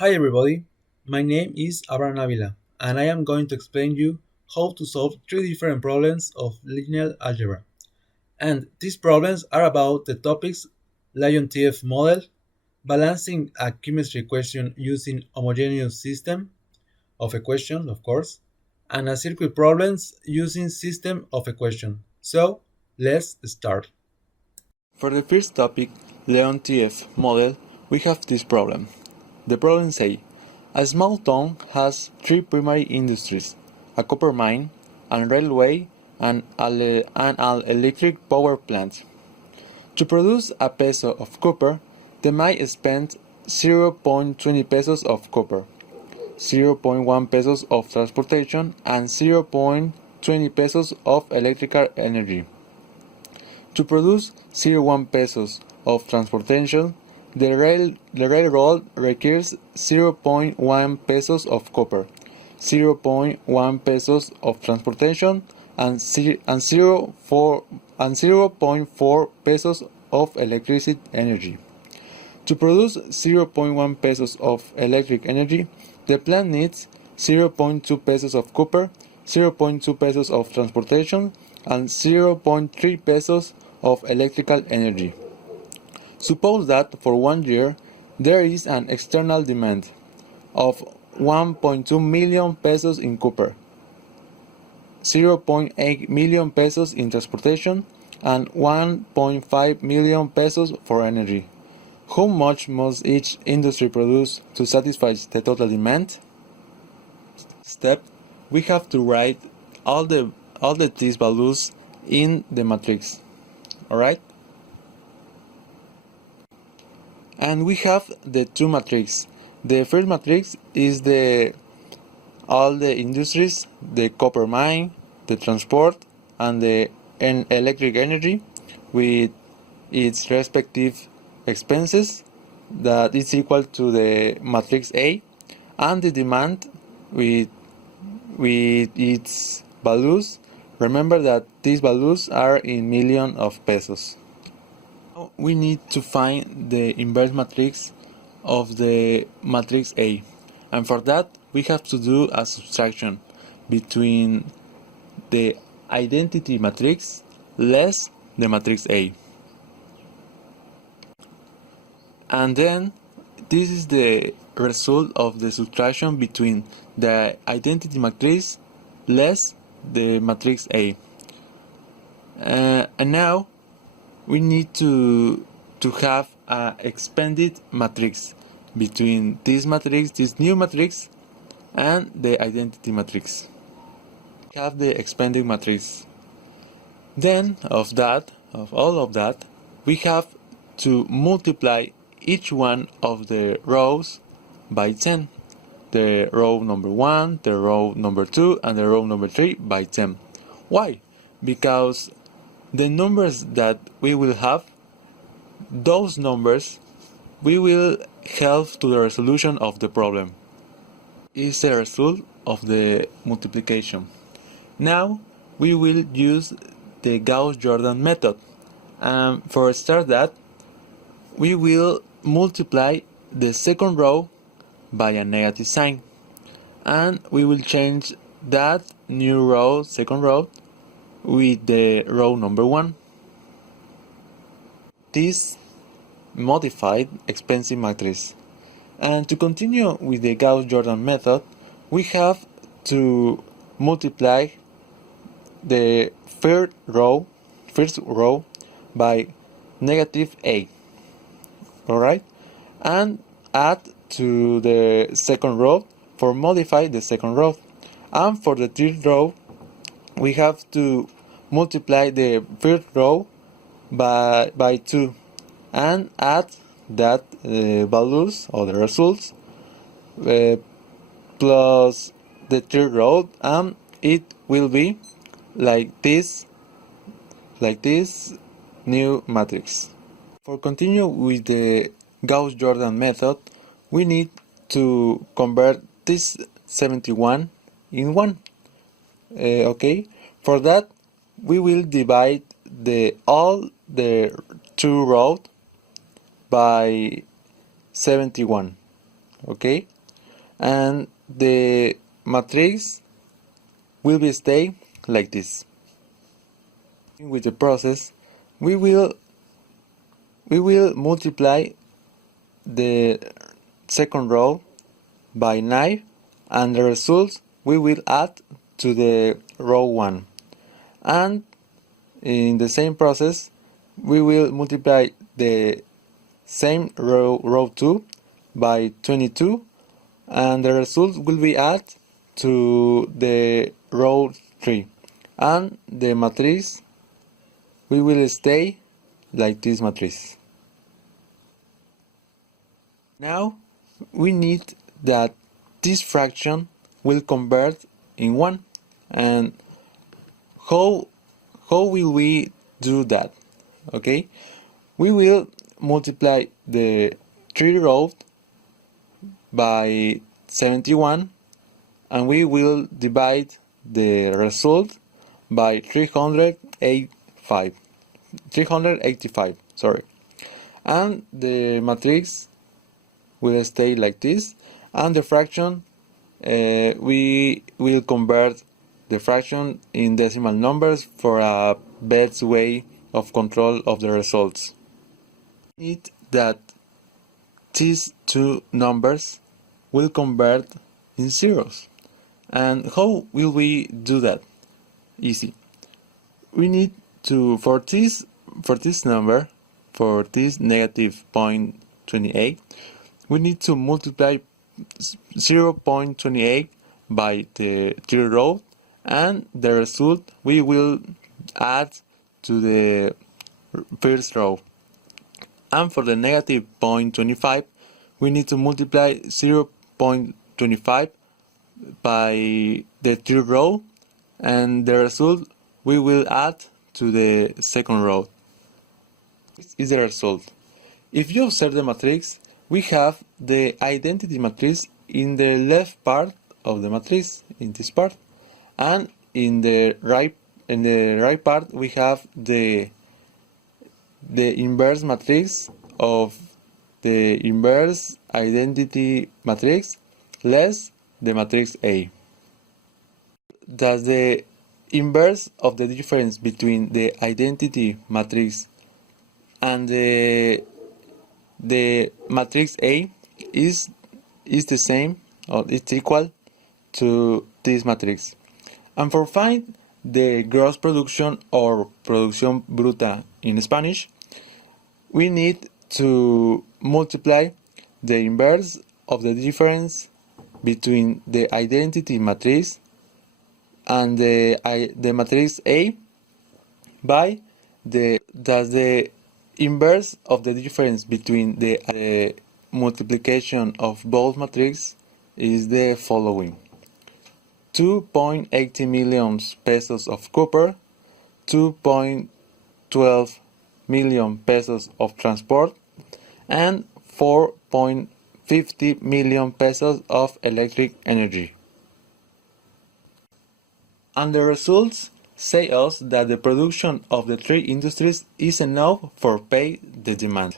Hi everybody, my name is Abraham Avila and I am going to explain you how to solve three different problems of linear algebra. And these problems are about the topics Leontief model, balancing a chemistry equation using homogeneous system of equations, of course, and a circuit problems using system of equation. So let's start. For the first topic, Leontief model, we have this problem. The problem says, a small town has three primary industries, a copper mine, a railway, and an electric power plant. To produce a peso of copper, the mine spent 0.20 pesos of copper, 0.1 pesos of transportation, and 0.20 pesos of electrical energy. To produce 0.1 pesos of transportation, the railroad requires 0.1 pesos of copper, 0.1 pesos of transportation, and 0.4 pesos of electricity energy. To produce 0.1 pesos of electric energy, the plant needs 0.2 pesos of copper, 0.2 pesos of transportation, and 0.3 pesos of electrical energy. Suppose that for 1 year there is an external demand of 1.2 million pesos in copper, 0.8 million pesos in transportation, and 1.5 million pesos for energy. How much must each industry produce to satisfy the total demand? Step, we have to write all the these values in the matrix. Alright? And we have the two matrices. The first matrix is all the industries, the copper mine, the transport, and the electric energy with its respective expenses that is equal to the matrix A, and the demand with its values. Remember that these values are in million of pesos. Now we need to find the inverse matrix of the matrix A, and for that we have to do a subtraction between the identity matrix less the matrix A. And then this is the result of the subtraction between the identity matrix less the matrix A. And now we need to have a expanded matrix between this new matrix, and the identity matrix. We have the expanded matrix. Then of all of that, we have to multiply each one of the rows by 10. The row number 1, the row number 2, and the row number 3 by 10. Why? Because the numbers that we will have, those numbers, we will help to the resolution of the problem. Is the result of the multiplication. Now we will use the Gauss-Jordan method. For start that, we will multiply the second row by a negative sign, and we will change that new row, second row, with the row number 1. This modified expansive matrix. And to continue with the Gauss-Jordan method, we have to multiply the first row by negative A. Alright? And add to the second row for modify the second row. And for the third row, we have to multiply the first row by 2 and add that values or the results plus the third row, and it will be like this new matrix. For continue with the Gauss-Jordan method, we need to convert this 71 in 1. Okay, for that we will divide all the two rows by 71, okay? And the matrix will be stay like this. With the process, we will multiply the second row by 9, and the results we will add to the row 1. And in the same process, we will multiply the same row 2 by 22, and the result will be added to the row 3, and the matrix we will stay like this matrix. Now we need that this fraction will convert in 1, and how will we do that? Okay, we will multiply the 3 rows by 71, and we will divide the result by 385, sorry, and the matrix will stay like this, and the fraction we will convert the fraction in decimal numbers for a best way of control of the results. We need that these two numbers will convert in zeros. And how will we do that? Easy. We need to, for this number, for this negative 0.28, we need to multiply 0.28 by the third row, and the result we will add to the first row. And for the negative 0.25, we need to multiply 0.25 by the third row, and the result we will add to the second row. This is the result. If you observe the matrix, we have the identity matrix in the left part of the matrix, in this part, and in the right part we have the inverse matrix of the inverse identity matrix less the matrix A. Thus the inverse of the difference between the identity matrix and the matrix A is the same, or it's equal to this matrix. And for find the gross production, or producción bruta in Spanish, we need to multiply the inverse of the difference between the identity matrix and the matrix A by the inverse of the difference between the multiplication of both matrices is the following: 2.80 million pesos of copper, 2.12 million pesos of transport, and 4.50 million pesos of electric energy. And the results say us that the production of the three industries is enough for pay the demand.